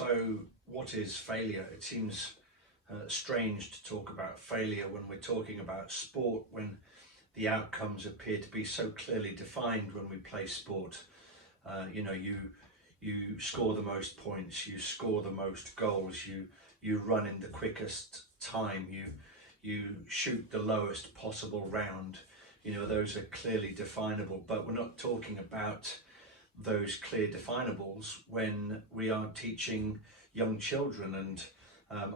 So what is failure? It seems strange to talk about failure when we're talking about sport, when the outcomes appear to be so clearly defined when we play sport. You score the most points, you score the most goals, you run in the quickest time, you shoot the lowest possible round. Those are clearly definable, but we're not talking about those clear definables when we are teaching young children. And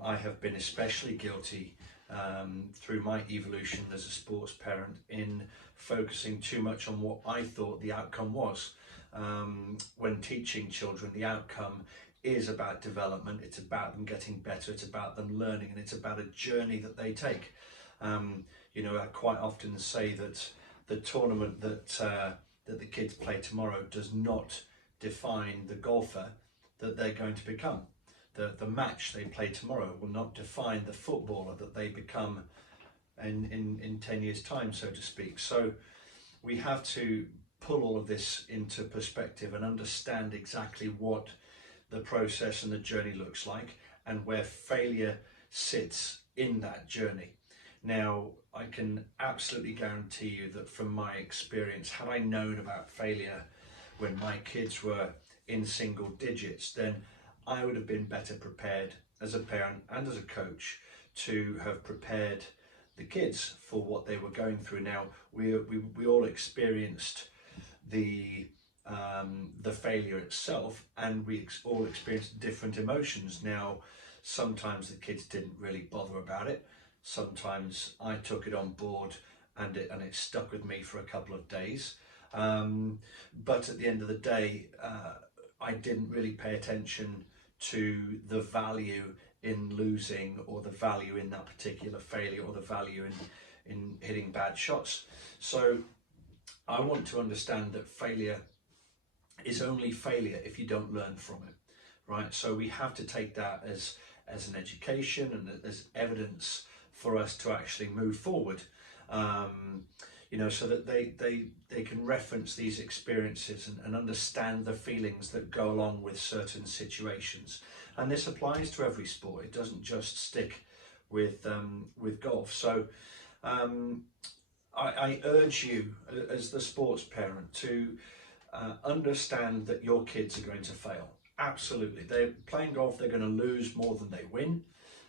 I have been especially guilty through my evolution as a sports parent in focusing too much on what I thought the outcome was. When teaching children, the outcome is about development, it's about them getting better, it's about them learning, and it's about a journey that they take. I quite often say that the tournament that the kids play tomorrow does not define the golfer that they're going to become. The match they play tomorrow will not define the footballer that they become in 10 years time, so to speak. So we have to pull all of this into perspective and understand exactly what the process and the journey looks like and where failure sits in that journey. Now, I can absolutely guarantee you that from my experience, had I known about failure when my kids were in single digits, then I would have been better prepared as a parent and as a coach to have prepared the kids for what they were going through. Now, we all experienced the failure itself, and we all experienced different emotions. Now, sometimes the kids didn't really bother about it. Sometimes I took it on board and it stuck with me for a couple of days. But at the end of the day, I didn't really pay attention to the value in losing, or the value in that particular failure, or the value in hitting bad shots. So I want to understand that failure is only failure if you don't learn from it, right? So we have to take that as an education and as evidence for us to actually move forward, so that they can reference these experiences and understand the feelings that go along with certain situations. And this applies to every sport. It doesn't just stick with golf. So I urge you as the sports parent to understand that your kids are going to fail. Absolutely. They're playing golf, they're going to lose more than they win.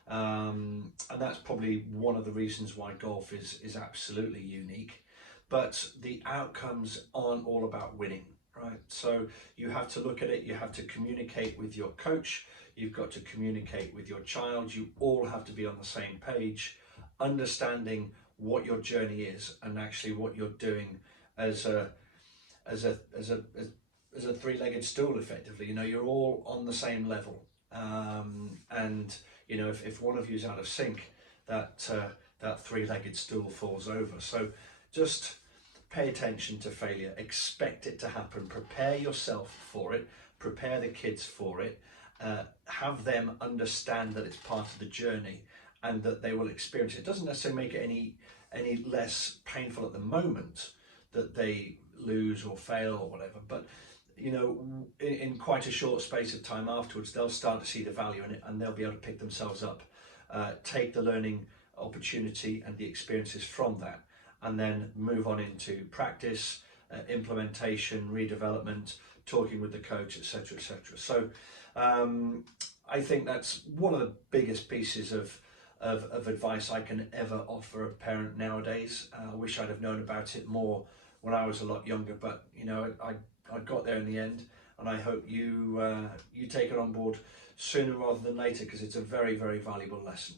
And that's probably one of the reasons why golf is absolutely unique. But the outcomes aren't all about winning, right? So you have to look at it, you have to communicate with your coach, you've got to communicate with your child, you all have to be on the same page, understanding what your journey is and actually what you're doing as a three-legged stool, effectively. You're all on the same level, and if one of you is out of sync, that three-legged stool falls over. So just pay attention to failure, expect it to happen, prepare yourself for it, prepare the kids for it, have them understand that it's part of the journey and that they will experience it. It doesn't necessarily make it any less painful at the moment that they lose or fail or whatever, but in quite a short space of time afterwards, they'll start to see the value in it, and they'll be able to pick themselves up, take the learning opportunity and the experiences from that, and then move on into practice, implementation, redevelopment, talking with the coach, etc., etc. So I think that's one of the biggest pieces of advice I can ever offer a parent nowadays. I wish I'd have known about it more when I was a lot younger, but I got there in the end, and I hope you take it on board sooner rather than later, because it's a very, very valuable lesson.